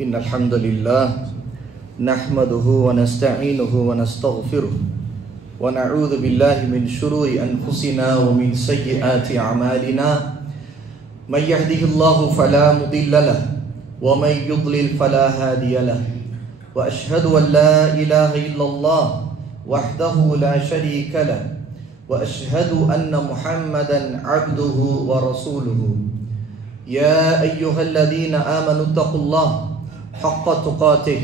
إن الحمد لله نحمده ونستعينه ونستغفره ونعوذ بالله من شرور أنفسنا ومن سيئات أعمالنا من يهده الله فلا مضل له ومن يضلل فلا هادي له وأشهد أن لا إله إلا الله وحده لا شريك له وأشهد أن محمدا عبده ورسوله يا أيها الذين آمنوا اتقوا الله حق تقاته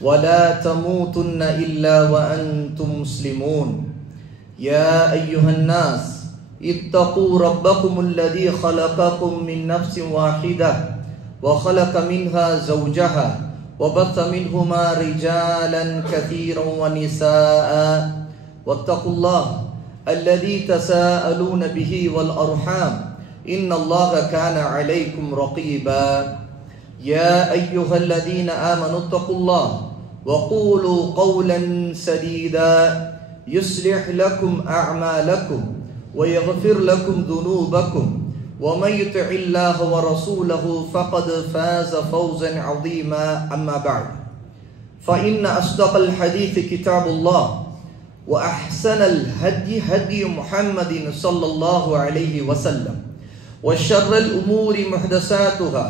ولا تموتن إلا وأنتم مسلمون يا أيها الناس اتقوا ربكم الذي خلقكم من نفس واحدة وخلق منها زوجها وبث منهما رجالا كثيرا ونساء واتقوا الله الذي تساءلون به والأرحام إن الله كان عليكم رقيبا يا أيها الذين آمنوا اتقوا الله وقولوا قولا سديدا يصلح لكم أعمالكم ويغفر لكم ذنوبكم ومن يطع الله ورسوله فقد فاز فوزا عظيما أما بعد فإن أصدق الحديث كتاب الله وأحسن الهدي هدي محمد صلى الله عليه وسلم وشر الأمور محدثاتها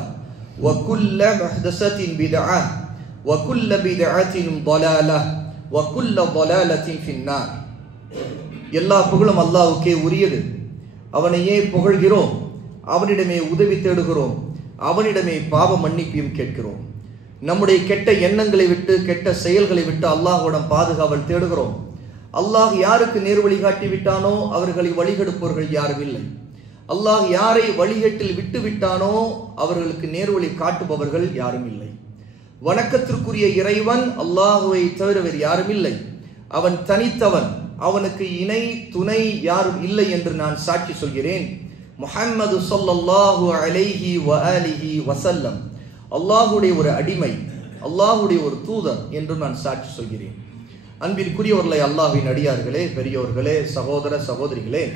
وكل محدثة بدعة وكل بدعة ضلالة وكل ضلالة في النار. எல்லா புகழும் அல்லாஹ்வுக்கே உரியது. அவனையே புகழ்கிறோம், அவனிடமே உதவி தேடுகிறோம், அவனிடமே பாவ மன்னிப்பையும் கேட்கிறோம். நம்முடைய கெட்ட எண்ணங்களை விட்டு கெட்ட செயல்களை விட்டு அல்லாஹ்விடம் பாதுகாவல் தேடுகிறோம். அல்லாஹ் யாருக்கு நேர்வழி காட்டி விட்டானோ அவர்களை வழிகெடுப்பவர்கள் யாரும் இல்லை. அல்லாஹ் யாரை வழிகேட்டில் விட்டு விட்டானோ அவர்களுக்கு நேர்வழி காட்டுபவர்கள் யாரும் இல்லை. வணக்கத்திற்குரிய இறைவன் அல்லாஹுவை தவிர வேறு யாரும் இல்லை. அவன் தனித்தவன், அவனுக்கு இணை துணை யாரும் இல்லை என்று நான் சாட்சி சொல்கிறேன். முஹம்மது ஸல்லல்லாஹு அலைஹி வஆலிஹி வஸல்லம் அல்லாஹ்வுடைய ஒரு அடிமை, அல்லாஹ்வுடைய ஒரு தூதர் என்று நான் சாட்சி சொல்கிறேன். அன்பிற்குரியவர்களே, அல்லாஹ்வின் அடியார்களே, பெரியோர்களே, சகோதர சகோதரிகளே,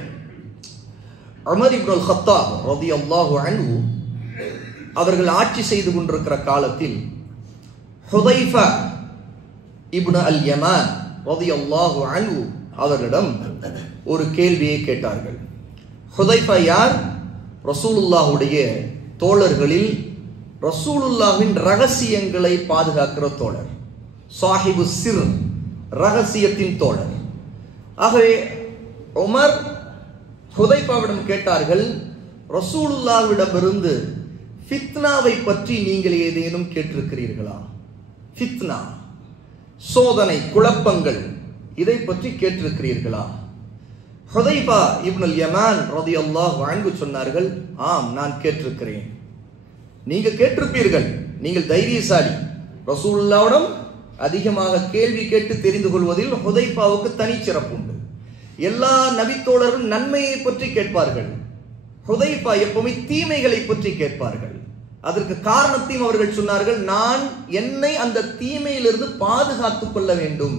உமர் இப்னு அல்-கத்தாப் ரலியல்லாஹு அன்ஹு அவர்கள் ஆட்சி செய்து கொண்டிருக்கிற காலத்தில் ஹுதைஃபா இப்னு அல்-யமான் ரலியல்லாஹு அன்ஹு அவர்களிடம் ஒரு கேள்வியை கேட்டார்கள். ஹுதைஃபா யார்? ரசூலுல்லாஹுடைய தோழர்களில் ரசூலுல்லாஹின் ரகசியங்களை பாதுகாக்கிற தோழர், சாஹிபு சிர், ரகசியத்தின் தோழர். ஆகவே உமர் ஹுதைஃபாவிடம் கேட்டார்கள், ரசூலுல்லாஹ்விடமிருந்து ஃபித்னாவை பற்றி நீங்கள் ஏதேனும் கேட்டிருக்கிறீர்களா? ஃபித்னா, சோதனை, குழப்பங்கள், இதை பற்றி கேட்டிருக்கிறீர்களா? ஹுதைஃபா இப்னுல் யமான் ரலியல்லாஹு அன்ஹு சொன்னார்கள், ஆம், நான் கேட்டிருக்கிறேன். நீங்க கேட்டிருப்பீர்கள், நீங்கள் தைரியசாலி. ரசூலுல்லாஹ்விடம் அதிகமாக கேள்வி கேட்டு தெரிந்து கொள்வதில் ஹுதைஃபாவுக்கு தனிச்சிறப்பு உண்டு. எல்லா நபித்தோழர்களும் நன்மையை பற்றி கேட்பார்கள், ஹுதைஃபா எப்பவுமே தீமைகளை பற்றி கேட்பார்கள். அதற்கு காரணத்தையும் அவர்கள் சொன்னார்கள், நான் என்னை அந்த தீமையிலிருந்து பாதுகாத்துக் கொள்ள வேண்டும்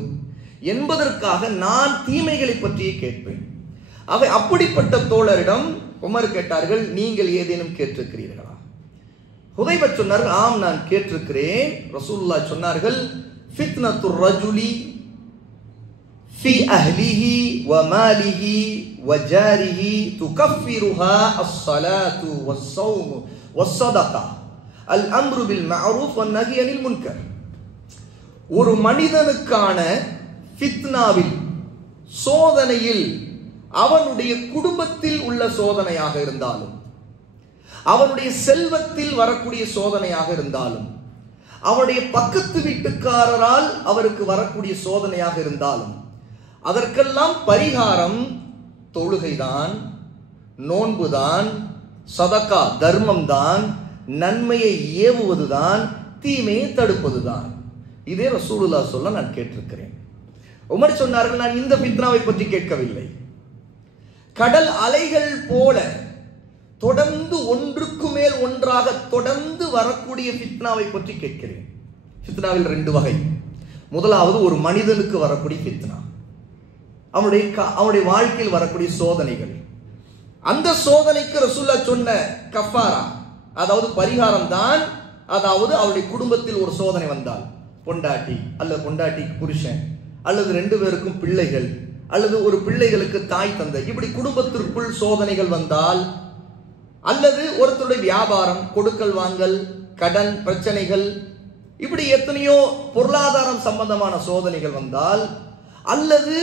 என்பதற்காக நான் தீமைகளை பற்றியே கேட்பேன். அவை அப்படிப்பட்ட தோழரிடம் உமர் கேட்டார்கள், நீங்கள் ஏதேனும் கேட்டிருக்கிறீர்களா? ஹுதைஃபா சொன்னார்கள், ஆம், நான் கேட்டிருக்கிறேன். ரசூலுல்லாஹ் சொன்னார்கள், ஃபித்னத்துர் ரஜுலி في أهله وماله وجاره تكفرها الصلاة والصوم والصدقة الأمر بالمعروف والنهي عن المنكر. ஒரு மனிதனுக்கான ஃபித்னாவில், சோதனையில், அவனுடைய குடும்பத்தில் உள்ள சோதனையாக இருந்தாலும், அவனுடைய செல்வத்தில் வரக்கூடிய சோதனையாக இருந்தாலும், அவனுடைய பக்கத்து வீட்டுக்காரரால் அவருக்கு வரக்கூடிய சோதனையாக இருந்தாலும், அதற்கெல்லாம் பரிகாரம் தொழுகைதான், நோன்புதான், சதகா தர்மம்தான், நன்மையை ஏவுவதுதான், தீமையை தடுப்பதுதான். இதே ரசூலுல்லாஹ் சொல்ல நான் கேட்டிருக்கிறேன். உமர் சொன்னார்கள், நான் இந்த ஃபித்னாவை பற்றி கேட்கவில்லை. கடல் அலைகள் போல தொடர்ந்து ஒன்றுக்கு மேல் ஒன்றாக தொடர்ந்து வரக்கூடிய ஃபித்னாவை பற்றி கேட்கிறேன். ஃபித்னாவில் ரெண்டு வகை. முதலாவது ஒரு மனிதனுக்கு வரக்கூடிய ஃபித்னா, அவனுடைய வாழ்க்கையில் வரக்கூடிய சோதனைகள். அந்த சோதனைக்கு ரசூலுல்லாஹ் சொன்ன கஃபாரா, அதாவது பரிகாரம் தான் அதாவது அவருடைய குடும்பத்தில் ஒரு சோதனை வந்தால், பொண்டாட்டி அல்லது பொண்டாட்டிக்கு புருஷன் அல்லது 2 பேருக்கும் பிள்ளைகள் அல்லது ஒரு பிள்ளைகளுக்கு தாய் தந்தை, இப்படி குடும்பத்திற்குள் சோதனைகள் வந்தால், அல்லது ஒருத்தருடைய வியாபாரம், கொடுக்கல் வாங்கல், கடன் பிரச்சனைகள், இப்படி எத்தனையோ பொருளாதாரம் சம்பந்தமான சோதனைகள் வந்தால், அல்லது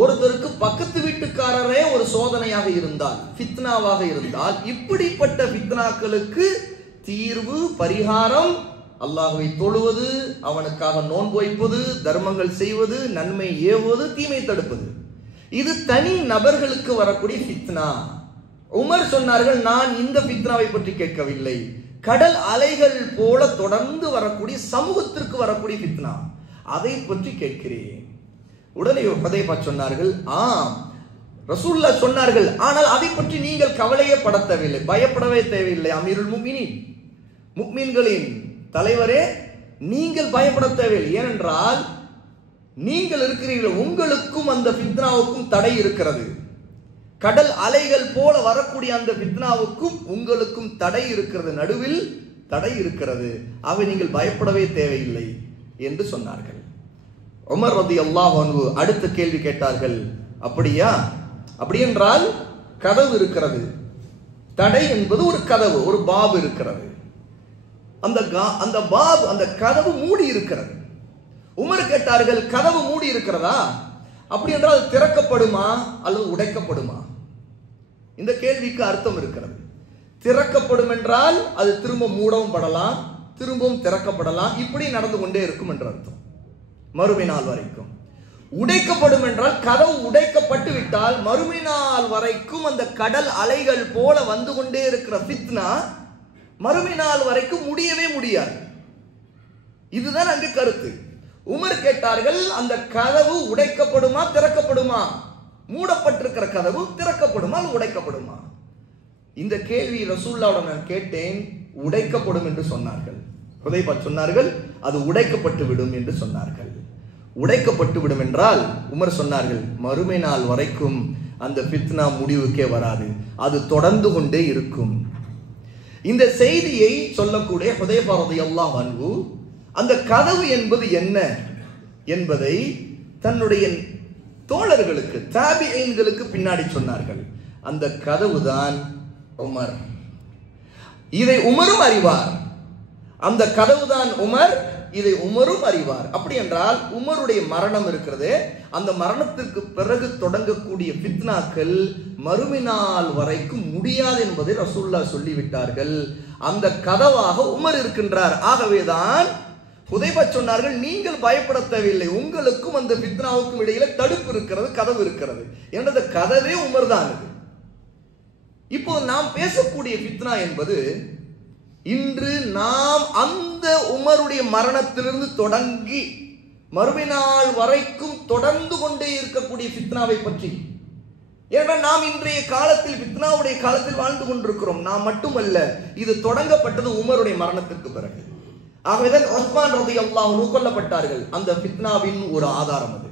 ஒருத்தருக்கு பக்கத்து வீட்டுக்காரரே ஒரு சோதனையாக இருந்தால், ஃபித்னாவாக இருந்தால், இப்படிப்பட்ட ஃபித்னாக்களுக்கு தீர்வு பரிகாரம் அல்லாஹ்வை தொழுவது, அவனுக்காக நோன்பு வைப்பது, தர்மங்கள் செய்வது, நன்மை ஏவுவது, தீமை தடுப்பது. இது தனி நபர்களுக்கு வரக்கூடிய ஃபித்னா. உமர் சொன்னார்கள், நான் இந்த ஃபித்னாவை பற்றி கேட்கவில்லை, கடல் அலைகள் போல தொடர்ந்து வரக்கூடிய சமூகத்திற்கு வரக்கூடிய ஃபித்னா, அதை பற்றி கேட்கிறேன். உடனே ஹுதைபா சொன்னார்கள், ஆம் ரசூலுல்லாஹ் சொன்னார்கள், ஆனால் அதை பற்றி நீங்கள் கவலையே பட தேவையில்லை, பயப்படவே தேவையில்லை. அமீருல் முஃமினீன், முஃமின்களின் தலைவரே, நீங்கள் பயப்பட தேவையில்லை. ஏனென்றால் நீங்கள் இருக்கிறீர்கள், உங்களுக்கும் அந்த ஃபித்னாவுக்கும் தடை இருக்கிறது. கடல் அலைகள் போல வரக்கூடிய அந்த ஃபித்னாவுக்கும் உங்களுக்கும் தடை இருக்கிறது, நடுவில் தடை இருக்கிறது. ஆகவே நீங்கள் பயப்படவே தேவையில்லை என்று சொன்னார்கள். உமர் ரலியல்லாஹு அன்ஹு அடுத்த கேள்வி கேட்டார்கள், அப்படியா? அப்படி என்றால் கதவு இருக்கிறது, தடை என்பது ஒரு கதவு, ஒரு பாப் இருக்கிறது, அந்த பாப், அந்த கதவு மூடி இருக்கிறது. உமர் கேட்டார்கள், கதவு மூடி இருக்கிறதா? அப்படி என்றால் திறக்கப்படுமா அல்லது உடைக்கப்படுமா? இந்த கேள்விக்கு அர்த்தம் இருக்கிறது. திறக்கப்படும் என்றால் அது திரும்ப மூடவும் படலாம், திரும்பவும் திறக்கப்படலாம், இப்படி நடந்து கொண்டே இருக்கும் என்ற அர்த்தம் மறுமை நாள் வரைக்கும். உடைக்கப்படும் என்றால் கதவு உடைக்கப்பட்டு விட்டால் மறுமை நாள் வரைக்கும் அந்த கடல் அலைகள் போல வந்து கொண்டே இருக்கிற ஃபித்னா மறுமை நாள் வரைக்கும் முடியவே முடியாது. இதுதான் அங்கு கருத்து. உமர் கேட்டார்கள், அந்த கதவு உடைக்கப்படுமா திறக்கப்படுமா? மூடப்பட்டிருக்கிற கதவு திறக்கப்படுமா உடைக்கப்படுமா? இந்த கேள்வி ரசூலுல்லாஹ்விடம் நான் கேட்டேன், உடைக்கப்படும் என்று சொன்னார்கள். ஹுதைபா சொன்னார்கள், அது உடைக்கப்பட்டு விடும் என்று சொன்னார்கள். உடைக்கப்பட்டு விடும் என்றால் உமர் சொன்னார்கள், மறுமை நாள் வரைக்கும் அந்த ஃபித்னா முடிவுக்கே வராது, அது தொடர்ந்து கொண்டே இருக்கும். இந்த செய்தியை சொல்லக்கூடிய ஹுதைபா ரலியல்லாஹு அன்ஹு அந்த கதவு என்பது என்ன என்பதை தன்னுடைய தோழர்களுக்கு, தாபிஈன்களுக்கு பின்னாடி சொன்னார்கள். அந்த கதவுதான் உமர். இதை உமரும் அறிவார். அந்த கதவுதான் உமர், இதை உமரும் அறிவார். அப்படி என்றால் உமருடைய மரணம் இருக்கிறது, அந்த மரணத்திற்கு பிறகு தொடங்கக்கூடிய ஃபித்னாக்கள் மறுமை நாள் வரைக்கும் முடியாது என்பதை ரசூலுல்லாஹ் சொல்லிவிட்டார்கள். அந்த கதவாக உமர் இருக்கின்றார். ஆகவேதான் ஹுதைபா சொன்னார்கள், நீங்கள் பயப்பட தேவையில்லை, உங்களுக்கும் அந்த ஃபித்னாவுக்கும் இடையில தடுப்பு இருக்கிறது, கதவு இருக்கிறது. எனது கதவே உமர் தான். இப்போ நாம் பேசக்கூடிய ஃபித்னா என்பது இன்று நாம் அந்த உமருடைய மரணத்திலிருந்து தொடங்கி மறுமை நாள் வரைக்கும் தொடர்ந்து கொண்டே இருக்கக்கூடிய ஃபித்னாவை பற்றி. ஏனென்றால் நாம் இன்றைய காலத்தில் ஃபித்னாவுடைய காலத்தில் வாழ்ந்து கொண்டிருக்கிறோம். நாம் மட்டுமல்ல, இது தொடங்கப்பட்டது உமருடைய மரணத்திற்கு பிறகு. ஆகவேதான் உஸ்மான் ரலியல்லாஹு அன்ஹு கொல்லப்பட்டார்கள். அந்த ஃபித்னாவின் ஒரு ஆதாரம் அது.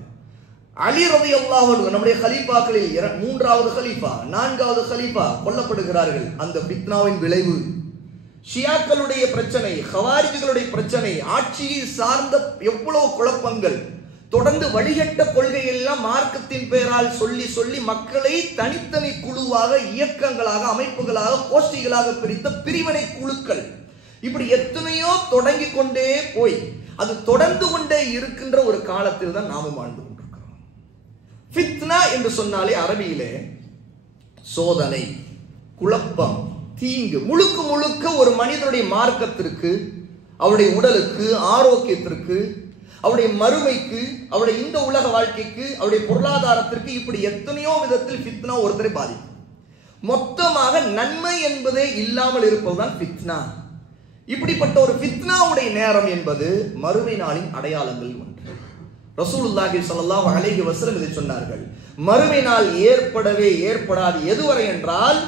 அலி ரலியல்லாஹு அன்ஹு நம்முடைய கலீஃபாக்களில் 3வது கலீஃபா, 4வது கலீஃபா கொல்லப்படுகிறார்கள். அந்த ஃபித்னாவின் விளைவு ஷியாக்களுடைய பிரச்சனை, ஹவாரிஜ்களுடைய பிரச்சனை, ஆட்சியை சார்ந்த எவ்வளவு குழப்பங்கள், தொடர்ந்து வழிகட்ட கொள்கையெல்லாம் மார்க்கத்தின் பெயரால் சொல்லி சொல்லி மக்களை தனித்தனி குழுவாக, இயக்கங்களாக, அமைப்புகளாக, கோஷ்டிகளாக பிரித்த பிரிவினை குழுக்கள், இப்படி எத்தனையோ தொடங்கி கொண்டே போய் அது தொடர்ந்து கொண்டே இருக்கின்ற ஒரு காலத்தில் தான் நாமும் வாழ்ந்து கொண்டிருக்கிறோம். ஃபித்னா என்று சொன்னாலே அரபியிலே சோதனை, குழப்பம், தீங்கு, முழுக்க முழுக்க ஒரு மனிதனுடைய மார்க்கத்திற்கு, அவருடைய உடலுக்கு, ஆரோக்கியத்திற்கு, அவருடைய மறுமைக்கு, அவருடைய இந்த உலக வாழ்க்கைக்கு, அவருடைய பொருளாதாரத்திற்கு, இப்படி எத்தனையோ விதத்தில் ஃபித்னா ஒருத்தரை பாதிக்கும். மொத்தமாக நன்மை என்பதே இல்லாமல் இருப்பதுதான் ஃபித்னா. இப்படிப்பட்ட ஒரு ஃபித்னாவுடைய நேரம் என்பது மறுமை நாளின் அடையாளங்கள் ஒன்று. ரசூலுல்லாஹி ஸல்லல்லாஹு அலைஹி வஸல்லம் இதை சொன்னார்கள். மறுமை நாள் ஏற்படவே ஏற்படாது. எதுவரை என்றால்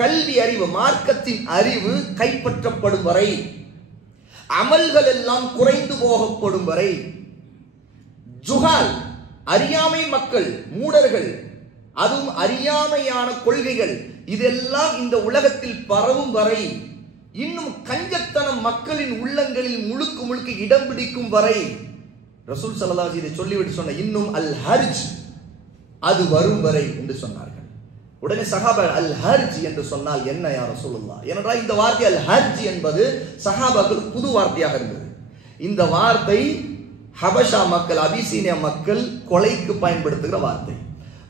கல்வி அறிவு, மார்க்கத்தின் அறிவு கைப்பற்றப்படும் வரை, அமல்கள் எல்லாம் குறைந்து போகப்படும் வரை, ஜுஹால் அறியாமை மக்கள், மூடர்கள், அதுவும் அறியாமையான கொள்கைகள், இதெல்லாம் இந்த உலகத்தில் பரவும் வரை இன்னும் கஞ்சத்தனம் மக்களின் உள்ளங்களில் முழுக்க முழுக்க இடம் பிடிக்கும் வரை ரசூல் ஸல்லல்லாஹு அலைஹி வஸல்லம் சொல்லிவிட்டு சொன்ன இன்னும் அல் ஹர்ஜ் அது வரும் வரை என்று சொன்னார்கள். உடனே சஹாபா அல் ஹர்ஜ் என்று சொன்னால் என்ன யா ரசூலுல்லாஹ்? ஏனென்றால் இந்த வார்த்தை அல் ஹர்ஜ் என்பது சஹாபாக்களுக்கு புது வார்த்தையாக இருந்தது. இந்த வார்த்தை ஹபஷா மக்கள், அபிசீனியா மக்கள் கொலைக்கு பயன்படுத்துகிற வார்த்தை.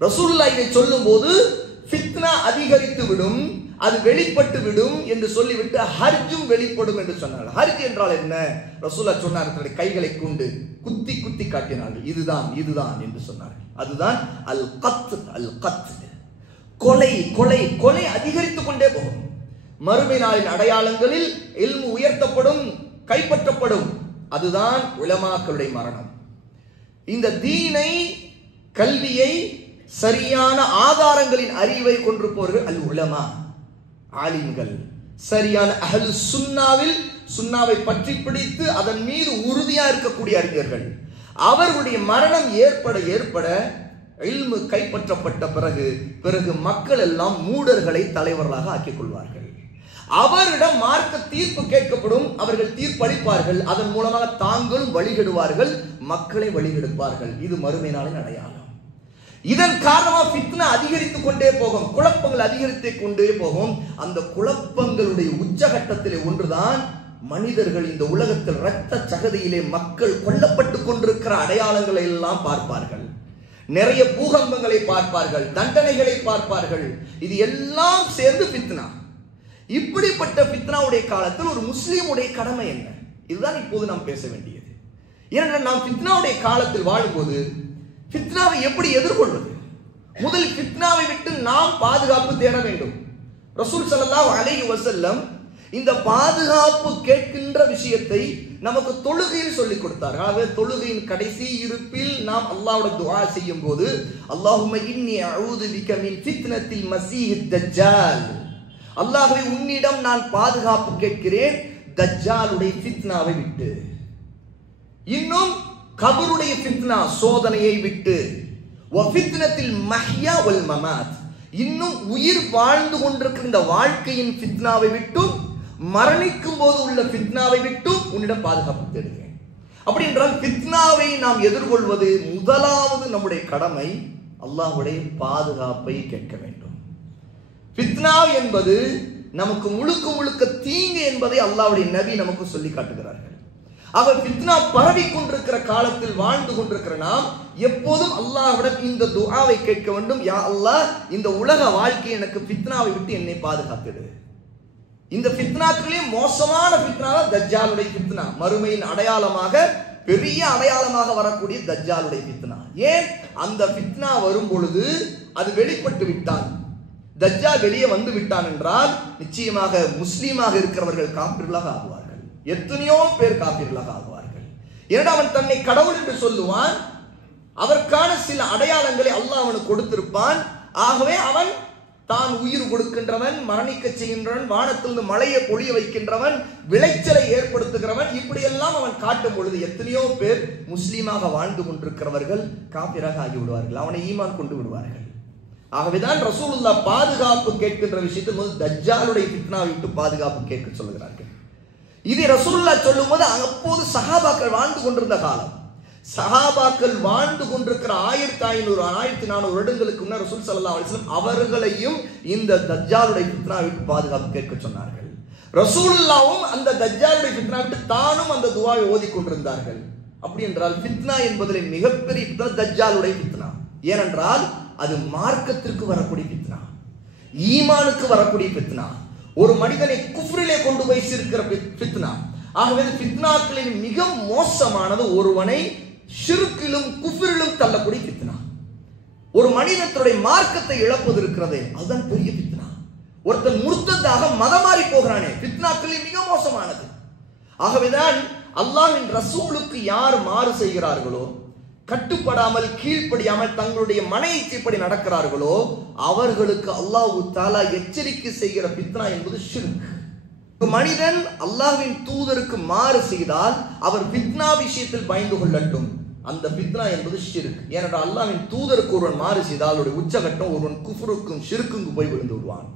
ரசூலுல்லாஹ் இதை சொல்லும் போது ஃபித்னா அதிகரித்து விடும், அது வெளிப்பட்டு விடும் என்று சொல்லிவிட்டு ஹர்ஜும் வெளிப்படும் என்று சொன்னார்கள். ஹர்ஜ் என்றால் என்ன? ரசூலுல்லாஹ் சொன்னார்கள், கைகளை கொண்டு குத்தி குத்தி காட்டினார்கள், இதுதான் இதுதான் என்று சொன்னார்கள். அதுதான் அல் கத். அல் கத் கொலை. கொலை கொலை அதிகரித்துக் கொண்டே போகும். மறுமை நாளின் அடையாளங்களில் இல்மு உயர்த்தப்படும், கைப்பற்றப்படும். அதுதான் உலமாக்களுடைய மரணம். இந்த தீனை, கல்வியை, சரியான ஆதாரங்களின் அறிவை கொண்டிருப்பவர்கள் அல் உலமா, ஆலிம்கள். சரியான அஹ்லு சுன்னாவில் சுன்னாவை பற்றி பிடித்து அதன் மீது உறுதியா இருக்கக்கூடிய அறிஞர்கள். அவர்களுடைய மரணம் ஏற்பட ஏற்பட இல்மு கைப்பற்றப்பட்ட பிறகு மக்கள் எல்லாம் மூடர்களை தலைவர்களாக ஆக்கிக் கொள்வார்கள். அவரிடம் மார்க்க தீர்ப்பு கேட்கப்படும், அவர்கள் தீர்ப்பளிப்பார்கள், அதன் மூலமாக தாங்களும் வழிகெடுவார்கள், மக்களை வழிகெடுப்பார்கள். இது மறுமை நாளின் அடையாளம். இதன் காரணமாக ஃபித்னா அதிகரித்துக் கொண்டே போகும், குழப்பங்கள் அதிகரித்துக் கொண்டே போகும். அந்த குழப்பங்களுடைய உச்சகட்டத்திலே ஒன்றுதான் மனிதர்கள் இந்த உலகத்தில் இரத்த சகதியிலே மக்கள் கொல்லப்பட்டுக் கொண்டிருக்கிற அடையாளங்களை எல்லாம் பார்ப்பார்கள். நிறைய பூகம்பங்களை பார்ப்பார்கள், தண்டனைகளை பார்ப்பார்கள். இது எல்லாம் சேர்ந்து ஃபித்னா. இப்படிப்பட்ட ஃபித்னாவுடைய காலத்தில் ஒரு முஸ்லீமுடைய கடமை என்ன? இதுதான் இப்போது நாம் பேச வேண்டியது. ஏனென்றால் நாம் ஃபித்னாவுடைய காலத்தில் வாழும்போது ஃபித்னாவை எப்படி எதிர்கொள்வது? முதல் ஃபித்னாவை விட்டு நாம் பாதுகாப்பு தேட வேண்டும். ரசூல் ஸல்லல்லாஹு அலைஹி வஸல்லம் இந்த பாதுகாப்பு கேட்கின்ற விஷயத்தை நமக்கு தொழுகையில் சொல்லிக் கொடுத்தார்கள். ஆகவே தொழுகையின் கடைசி இருப்பில் நாம் அல்லாஹ்வோட துஆ செய்யும் போது அல்லாஹும்ம இன்னி அஊது பிக மின் ஃபித்னத்தில் மஸீஹித் தஜ்ஜால், அல்லாஹ்வே உன்னிடம் நான் பாதுகாப்பு கேட்கிறேன் தஜ்ஜாலுடைய ஃபித்னாவை விட்டு, இன்னும் கபருடைய ஃபித்னா சோதனையை விட்டு, வ ஃபித்னத்தில் மஹ்யா வல் மமாத், இன்னும் உயிர் வாழ்ந்து கொண்டிருக்கிற இந்த வாழ்க்கையின் ஃபித்னாவை விட்டும், மரணிக்கும் போது உள்ள ஃபித்னாவை விட்டும் உன்னிடம் பாதுகாப்பு தேடுகிறேன். அப்படி என்றால் ஃபித்னாவை நாம் எதிர்கொள்வது முதலாவது நம்முடைய கடமை அல்லாஹ்வுடைய பாதுகாப்பை கேட்க வேண்டும். ஃபித்னா என்பது நமக்கு முழுக்க முழுக்க தீங்கு என்பதை அல்லாஹ்வுடைய நபி நமக்கு சொல்லி காட்டுகிறார்கள். அவர் ஃபித்னா பரவி கொண்டிருக்கிற காலத்தில் வாழ்ந்து கொண்டிருக்கிற நாம் எப்போதும் அல்லாஹ்விடம் இந்த துஆவை கேட்க வேண்டும். யா அல்லாஹ், இந்த உலக வாழ்க்கை எனக்கு ஃபித்னாவை விட்டு என்னை பாதுகாத்திடு. இந்த ஃபித்னாக்களே மோசமான ஃபித்னா தஜ்ஜாலுடைய ஃபித்னா, மறுமையின் அடையாளமாக, பெரிய அடையாளமாக வரக்கூடிய தஜ்ஜாலுடைய ஃபித்னா. ஏன்? அந்த ஃபித்னா வரும் பொழுது அது வெளிப்பட்டு விட்டான், தஜ்ஜால் வெளியே வந்து விட்டான் என்றால் நிச்சயமாக முஸ்லீமாக இருக்கிறவர்கள் காபிர்களாக ஆகுவார்கள். எத்தனையோ பேர் காபிர்களாக ஆகுவார்கள். ஏன்னா அவன் தன்னை கடவுள் என்று சொல்லுவான், அதற்கான சில அடையாளங்களை அல்லாஹ் அவனுக்கு கொடுத்திருப்பான். ஆகவே அவன் தான் உயிர் கொடுக்கின்றவன், மரணிக்க செய்கின்றவன், வானத்திலிருந்து மழையை பொழிய வைக்கின்றவன், விளைச்சலை ஏற்படுத்துகிறவன், இப்படியெல்லாம் அவன் காட்டும் பொழுது எத்தனையோ பேர் முஸ்லீமாக வாழ்ந்து கொண்டிருக்கிறவர்கள் காபிராக ஆகிவிடுவார்கள், அவனை ஈமான் கொண்டு விடுவார்கள். ஆகவேதான் ரசூலுல்லாஹ் பாதுகாப்பு கேட்கின்ற விஷயத்தில் முதல் தஜ்ஜாலுடைய ஃபித்னாவை விட்டு பாதுகாப்பு கேட்க சொல்கிறார்கள். இதை ரசூலுல்லாஹ் சொல்லும் போது அப்போது சஹாபாக்கள் வாழ்ந்து கொண்டிருந்த காலம். சஹாபாக்கள் வாழ்ந்து கொண்டிருக்கிற 1500 1400 வருடங்களுக்கு முன்னர் ரசூல் ஸல்லல்லாஹு அலைஹி வஸல்லம் அவர்களையும் இந்த தஜ்ஜாலுடைய ஃபித்னாவை விட்டு பாதுகாப்பு கேட்க சொன்னார்கள். ரசூலுல்லாஹ்வும் அந்த தஜ்ஜாலுடைய ஃபித்னாவை விட்டு தானும் அந்த துஆவை ஓதிக் கொண்டிருந்தார்கள். அப்படி என்றால் ஃபித்னா என்பதிலே மிகப்பெரிய ஃபித்னா தஜ்ஜாலுடைய ஃபித்னா. ஏனென்றால் அது மார்க்கத்திற்கு வரக்கூடிய ஃபித்னா, ஈமானுக்கு வரக்கூடிய ஃபித்னா, ஒரு மனிதனை குஃப்ரிலே கொண்டு போய் சேர்க்கிற ஃபித்னா. ஆகவே ஃபித்னாக்களின் மிக மோசமானது ஒருவனை ஷிர்கிலும் குஃப்ரிலும் தள்ளக்கூடிய ஃபித்னா. ஒரு மனிதனுடைய மார்க்கத்தை இழப்பது இருக்கிறதே, அதுதான் பெரிய ஃபித்னா. ஒருத்தன் முர்த்ததாக மதமாறி போகிறானே, ஃபித்னாக்களில் மிக மோசமானது. ஆகவேதான் அல்லாஹ்வின் ரசூலுக்கு யார் மாறு செய்கிறார்களோ, கட்டுப்படாமல் கீழ்ப்படியாமல் தங்களுடைய மன இச்சைப்படி நடக்கிறார்களோ, அவர்களுக்கு அல்லாஹ் தஆலா எச்சரிக்கை செய்கிற ஃபித்னா என்பது ஷிர்க். மனிதன் அல்லாஹ்வின் தூதருக்கு மாறு செய்தால் அவர் ஃபித்னா விஷயத்தில் பயந்து கொள்ளட்டும். அந்த ஃபித்னா என்பது ஷிர்க். ஏனென்றால் அல்லாஹ்வின் தூதருக்கு ஒருவன் மாறு செய்தால் அவருடைய உச்சகட்டம் ஒருவன் குஃப்ருக்கும் ஷிர்க்குக்கும் போய் விழுந்து விடுவான்.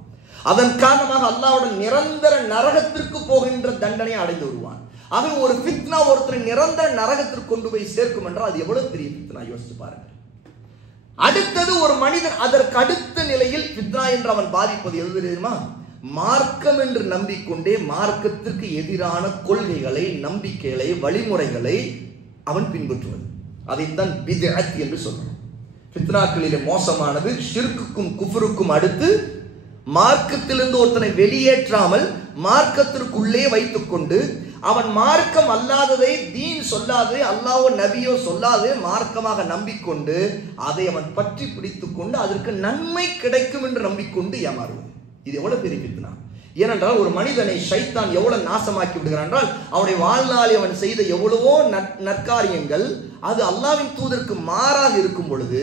அதன் காரணமாக அல்லாஹ்வுடன் நிரந்தர நரகத்திற்கு போகின்ற தண்டனை அடைந்து வருவான். ஆக ஒரு ஃபித்னா ஒருத்தரை நிரந்தர நரகத்திற்கு கொண்டு போய் சேர்க்கும் என்றால் அது எவ்வளவு பெரிய ஃபித்னா, யோசிச்சு பாருங்க. அடுத்தது ஒரு மனிதன் அதற்கு அடுத்த நிலையில் ஃபித்னா என்று அவன் பாதிப்பது எது தெரியுமா? மார்க்கம் என்று நம்பிக்கொண்டே மார்க்கத்திற்கு எதிரான கொள்கைகளை, நம்பிக்கைகளை, வழிமுறைகளை அவன் பின்பற்றுவது. அதைத்தான் பித்அத் என்று சொல்றோம். ஃபித்னாக்களிலே மோசமானது ஷிர்க்குக்கும் குஃப்ருக்கும் அடுத்து மார்க்கத்திலிருந்து ஒருத்தனை வெளியேற்றாமல் மார்க்கத்திற்குள்ளே வைத்துக் கொண்டு அவன் மார்க்கம் அல்லாததை, தீன் சொல்லாததை, அல்லாஹ்வோ நபியோ சொல்லாததை மார்க்கமாக நம்பிக்கொண்டு அதை அவன் பற்றி பிடித்துக் கொண்டு அதற்கு நன்மை கிடைக்கும் என்று நம்பிக்கொண்டு ஏமாறுவது. இது எவ்வளவு பெரிய ஃபித்னா. ஏனென்றால் ஒரு மனிதனை ஷைத்தான் எவ்வளவு நாசமாக்கி விடுகிறான் என்றால் அவனுடைய வாழ்நாளில் அவன் செய்த எவ்வளவோ நற்காரியங்கள் அது அல்லாஹ்வின் தூதருக்கு மாறாக இருக்கும் பொழுது,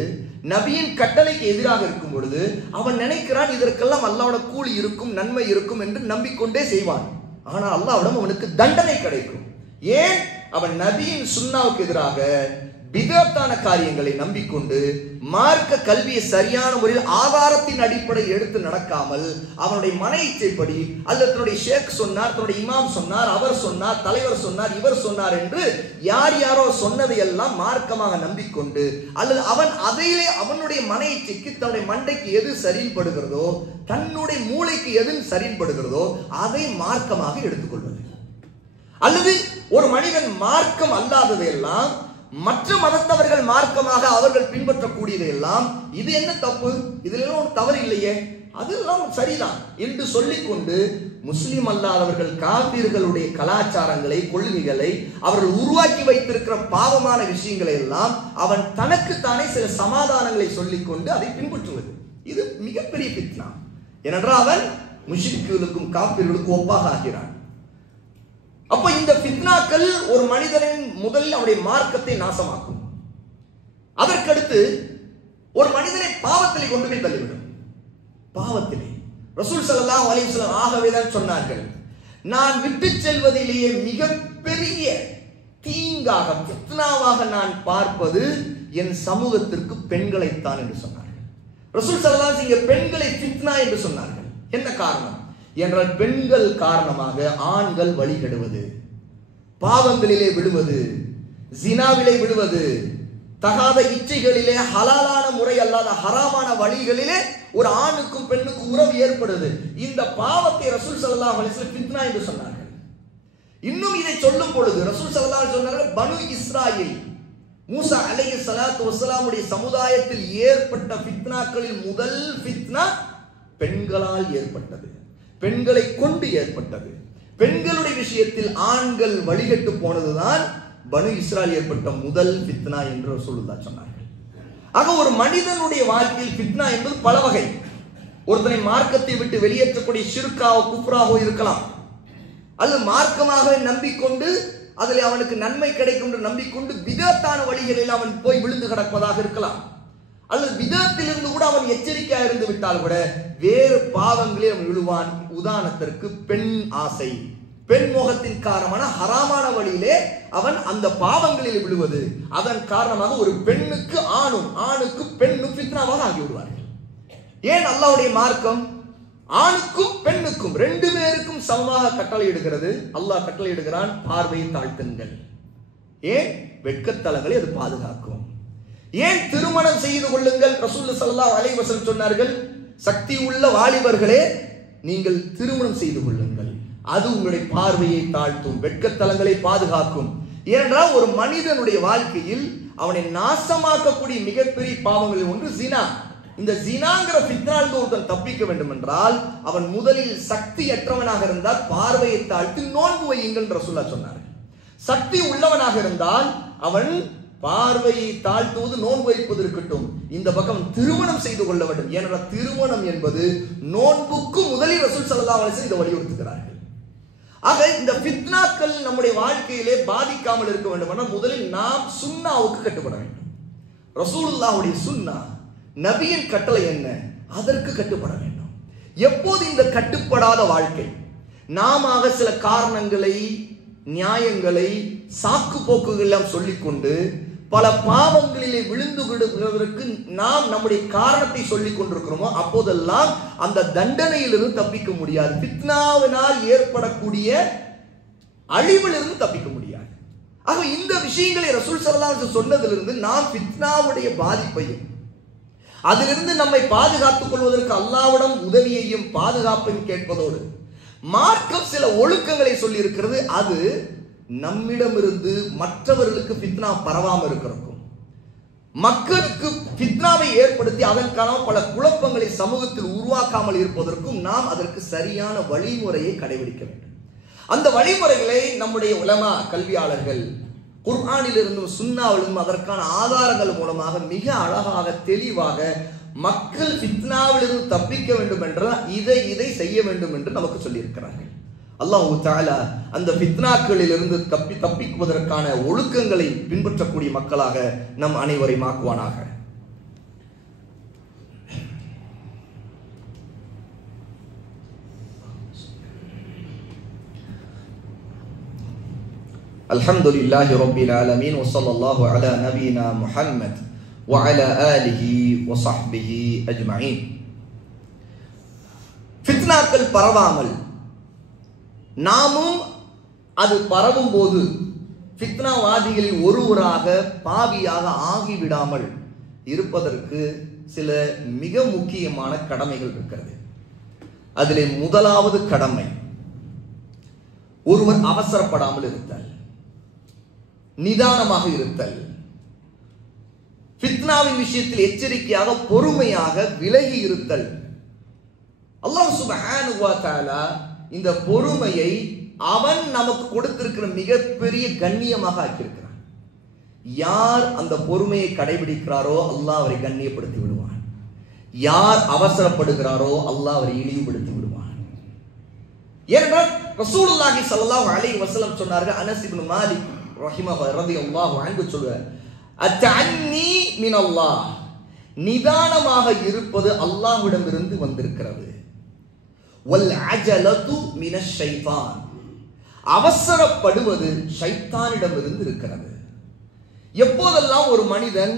நபியின் கட்டளைக்கு எதிராக இருக்கும் பொழுது அவன் நினைக்கிறான் இதற்கெல்லாம் அல்லாஹ்வோட கூலி இருக்கும், நன்மை இருக்கும் என்று நம்பிக்கொண்டே செய்வான். ஆனால் அல்லாஹ்விடம் அவனுக்கு தண்டனை கிடைக்கும். ஏன்? அவன் நபியின் சுன்னாவுக்கு எதிராக பிதத்தான காரியங்களை நம்பிக்கொண்டு மார்க்க கல்வியை சரியான முறையில் ஆதாரத்தின் அடிப்படையில் எடுத்து நடக்காமல் அவனுடைய மன இச்சைப்படி அல்லது தன்னுடைய ஷேக் சொன்னார், தன்னுடைய இமாம் சொன்னார், அவர் சொன்னார், தலைவர் சொன்னார், இவர் சொன்னார் என்று யார் யாரோ சொன்னதையெல்லாம் மார்க்கமாக நம்பிக்கொண்டு அல்லது அவன் அதையிலே அவனுடைய மன இச்சைக்கு தன்னுடைய மண்டைக்கு எது சரிப்படுகிறதோ, தன்னுடைய மூளைக்கு எது சரிப்படுகிறதோ அதை மார்க்கமாக எடுத்துக்கொள்வது. அல்லது ஒரு மனிதன் மார்க்கம் அல்லாததையெல்லாம் மற்ற மதத்தவர்கள் மார்க்கமாக அவர்கள் பின்பற்றக்கூடியதையெல்லாம் இது என்ன தப்பு, இதுல ஒரு தவறு இல்லையே, அதெல்லாம் சரிதான் என்று சொல்லிக்கொண்டு முஸ்லிம் அல்லாதவர்கள் காபீர்களுடைய கலாச்சாரங்களை, கொள்கைகளை, அவர்கள் உருவாக்கி வைத்திருக்கிற பாவமான விஷயங்களை எல்லாம் அவன் தனக்குத்தானே சில சமாதானங்களை சொல்லிக்கொண்டு அதை பின்பற்றுவது. இது மிகப்பெரிய ஃபித்னா. ஏனென்றால் அவன் முஷ்ரிக்குகளுக்கும் காபீர்களுக்கும் ஒப்பாக ஆகிறான். அப்ப இந்த ஃபித்னாக்கள் ஒரு மனிதனின் முதலில் அவனுடைய மார்க்கத்தை நாசமாக்கும். அதற்கடுத்து ஒரு மனிதனை பாவத்திலே கொண்டு போய் தள்ளிவிடும். பாவத்திலே ரசூல் ஸல்லல்லாஹு அலைஹி வஸல்லம் ஆகவேதான் சொன்னார்கள், நான் விட்டு செல்வதிலேயே மிகப்பெரிய தீங்காக, ஃபித்னாவாக நான் பார்ப்பது என் சமூகத்திற்கு பெண்களைத்தான் என்று சொன்னார்கள். ரசூல் ஸல்லல்லாஹு அலைஹி வஸல்லம் பெண்களை ஃபித்னா என்று சொன்னார்கள். என்ன காரணம் என்றால் பெண்கள் காரணமாக ஆண்கள் வழிகெடுவது, பாவங்களிலே விடுவது, ஜினாவிலே விடுவது, தகாத இச்சைகளிலே ஹலாலான முறை அல்லாத ஹராமான வழிகளிலே ஒரு ஆணுக்கும் பெண்ணுக்கும் உறவு ஏற்படுது. இந்த பாவத்தை ரசூல் ஸல்லல்லாஹு அலைஹி வஸல்லம் ஃபித்னா என்று சொன்னார்கள். இன்னும் இதை சொல்லும் பொழுது ரசூல் ஸல்லல்லாஹு அலைஹி வஸல்லம் சொன்னார்கள், பனு இஸ்ராயில் மூசா அலைஹிஸ்ஸலாத்து வஸ்ஸலாமுடைய சமுதாயத்தில் ஏற்பட்ட ஃபித்னாக்களில் முதல் ஃபித்னா பெண்களால் ஏற்பட்டது, பெண்களை கொண்டு ஏற்பட்டது. பெண்களுடைய விஷயத்தில் ஆண்கள் வழிகட்டு போனதுதான் பனு இஸ்ராயில் ஏற்பட்ட முதல் ஃபித்னா என்று ரசூலுல்லாஹ் சொன்னார்கள். ஆக ஒரு மனிதனுடைய வாழ்க்கையில் ஃபித்னா என்பது பல வகை. ஒருத்தனை மார்க்கத்தை விட்டு வெளியேற்றக்கூடிய ஷிர்காவோ குஃப்ராவோ இருக்கலாம், அல்லது மார்க்கமாக நம்பிக்கொண்டு அதில் அவனுக்கு நன்மை கிடைக்கும் என்று நம்பிக்கொண்டு பிதத்தான வழிகளில் அவன் போய் விழுந்து கிடப்பதாக இருக்கலாம், அல்லது விதத்திலிருந்து கூட அவன் எச்சரிக்கையாக இருந்து விட்டால் கூட வேறு பாவங்களில் அவன் விழுவான். உதாரணத்திற்கு பெண் ஆசை, பெண் மோகத்தின் காரணமான ஹராமான வழியிலே அவன் அந்த பாவங்களில் விழுவது, அதன் காரணமாக ஒரு பெண்ணுக்கு ஆணும் ஆணுக்கு பெண்ணும் ஃபித்னாவாக ஆகிவிடுவார்கள். ஏன்? அல்லாஹ்வுடைய மார்க்கம் ஆணுக்கும் பெண்ணுக்கும் ரெண்டு பேருக்கும் சமமாக கட்டளை இடுகிறது. அல்லாஹ் கட்டளை இடுகிறான், பார்வையை தாழ்த்துங்கள். ஏன்? வெட்கத்தலங்களை அது பாதுகாக்கும். ஏன்? திருமணம் செய்து கொள்ளுங்கள். ரசூல் ஸல்லல்லாஹு அலைஹி வஸல்லம் சொன்னார்கள், சக்தி உள்ள வாலிபர்களே நீங்கள் திருமணம் செய்து கொள்ளுங்கள், அது உங்களுடைய பார்வையை தாழ்த்தும், வெட்கத்தலங்களை பாதுகாக்கும். ஏனென்றால் ஒரு மனிதனுடைய வாழ்க்கையில் அவனை நாசமாக்கக்கூடிய மிகப்பெரிய பாவங்களில் ஒன்று ஜினா. இந்த ஜினாங்கிற ஃபித்னாலிருந்து ஒருத்தன் தப்பிக்க வேண்டும் என்றால் அவன் முதலில் சக்தியற்றவனாக இருந்தால் பார்வையை தாழ்த்தி நோன்பு வையுங்கள் ரசூலுல்லாஹ் சொன்னார்கள். சக்தி உள்ளவனாக இருந்தால் அவன் பார்வையை தாழ்த்துவது, நோன்பு வைப்பது இருக்கட்டும், இந்த பக்கம் திருமணம் செய்து கொள்ள வேண்டும். ஏனென்றால் திருமணம் என்பது நோன்புக்கு முதலில் ரசூல் ஸல்லல்லாஹு அலைஹி வஸல்லம் இதை வலியுறுத்துகிறார்கள். ஆக இந்த ஃபித்னாக்கள் நம்முடைய வாழ்க்கையிலே பாதிக்காமல் இருக்க வேண்டும் என்றால் முதலில் நாம் சுன்னாவுக்கு கட்டுப்பட வேண்டும். ரசூலுல்லாஹுடைய சுன்னா, நபியின் கட்டளை என்ன, அதற்கு கட்டுப்பட வேண்டும். எப்போது இந்த கட்டுப்படாத வாழ்க்கை, நாம சில காரணங்களை, நியாயங்களை, சாக்கு போக்குகள் எல்லாம் சொல்லிக்கொண்டு பல பாவங்களிலே விழுந்து விடுவதற்கு நாம் நம்முடைய காரணத்தை சொல்லிக் கொண்டிருக்கிறோமோ அப்போதெல்லாம் அந்த தண்டனையிலிருந்து தப்பிக்க முடியாது. ஃபித்னாவினால் ஏற்படக்கூடிய அழிவிலிருந்து தப்பிக்க முடியாது. ஆக இந்த விஷயங்களை ரசூல் ஸல்லல்லாஹு அலைஹி வஸல்லம் சொன்னதிலிருந்து நாம் ஃபித்னாவுடைய பாதிப்பையும் அதிலிருந்து நம்மை பாதுகாத்துக் கொள்வதற்கு அல்லாஹ்விடம் உதவியையும் பாதுகாப்பையும் கேட்பதோடு மார்க்கம் சில ஒழுக்கங்களை சொல்லி இருக்கிறது. அது நம்மிடமிருந்து மற்றவர்களுக்கு ஃபித்னா பரவாமல் இருக்கிறதுக்கும், மக்களுக்கு ஃபித்னாவை ஏற்படுத்தி அதற்கான பல குழப்பங்களை சமூகத்தில் உருவாக்காமல் இருப்பதற்கும் நாம் அதற்கு சரியான வழிமுறையை கடைபிடிக்க வேண்டும். அந்த வழிமுறைகளை நம்முடைய உலமா கல்வியாளர்கள் குர்ஆனிலிருந்தும் சுன்னாவிலிருந்தும் அதற்கான ஆதாரங்கள் மூலமாக மிக அழகாக தெளிவாக மக்கள் ஃபித்னாவிலிருந்து தப்பிக்க வேண்டும் என்றால் இதை செய்ய வேண்டும் என்று நமக்கு சொல்லியிருக்கிறார்கள். அல்லாஹ் தஆலா அந்த ஃபித்னாக்களிலிருந்து தப்பிக்குவதற்கான ஒழுக்கங்களை பின்பற்றக்கூடிய மக்களாக நம் அனைவரையும் ஆக்குவானாக. அல்ஹம்துலில்லாஹி ரப்பில் ஆலமீன் வஸல்லல்லாஹு அலா நபியினா முஹம்மத் வஅலா ஆலிஹி வஸஹ்பிஹி அஜ்மஈன். ஃபித்னாக்கள் பரவாமல் நாமும் அது பரவும் போது ஃபித்னாவாதிகளில் ஒருவராக பாவியாக ஆகிவிடாமல் இருப்பதற்கு சில மிக முக்கியமான கடமைகள் இருக்கிறது. அதிலே முதலாவது கடமை ஒருவர் அவசரப்படாமல் இருத்தல், நிதானமாக இருத்தல், ஃபித்னாவின் விஷயத்தில் எச்சரிக்கையாக பொறுமையாக விலகி இருத்தல். அல்லாஹ் சுப்ஹானஹு வ தஆலா இந்த பொறுமையை அவன் நமக்கு கொடுத்திருக்கிற மிகப்பெரிய கண்ணியமாக ஆக்கியிருக்கிறான். யார் அந்த பொறுமையை கடைபிடிக்கிறாரோ அல்லாஹ் அவரை கண்ணியப்படுத்தி விடுவான். யார் அவசரப்படுகிறாரோ அல்லாஹ் அவரை இழிவுபடுத்தி விடுவான். ஏனென்றால் ரசூலுல்லாஹி ஸல்லல்லாஹு அலைஹி வஸல்லம் சொன்னார்கள், அனஸ் இப்னு மாலிக் ரலியல்லாஹு அன்ஹு சொல்றார், அத்தஅன்னி மினல்லாஹ், நிதானமாக இருப்பது அல்லாஹ்விடமிருந்து வந்திருக்கிறது. வல் அஜலது மினஷ் ஷைத்தான், அவசரப்படுவது ஷைத்தானிடமிருந்து இருக்கிறது. எப்போதெல்லாம் ஒரு மனிதன்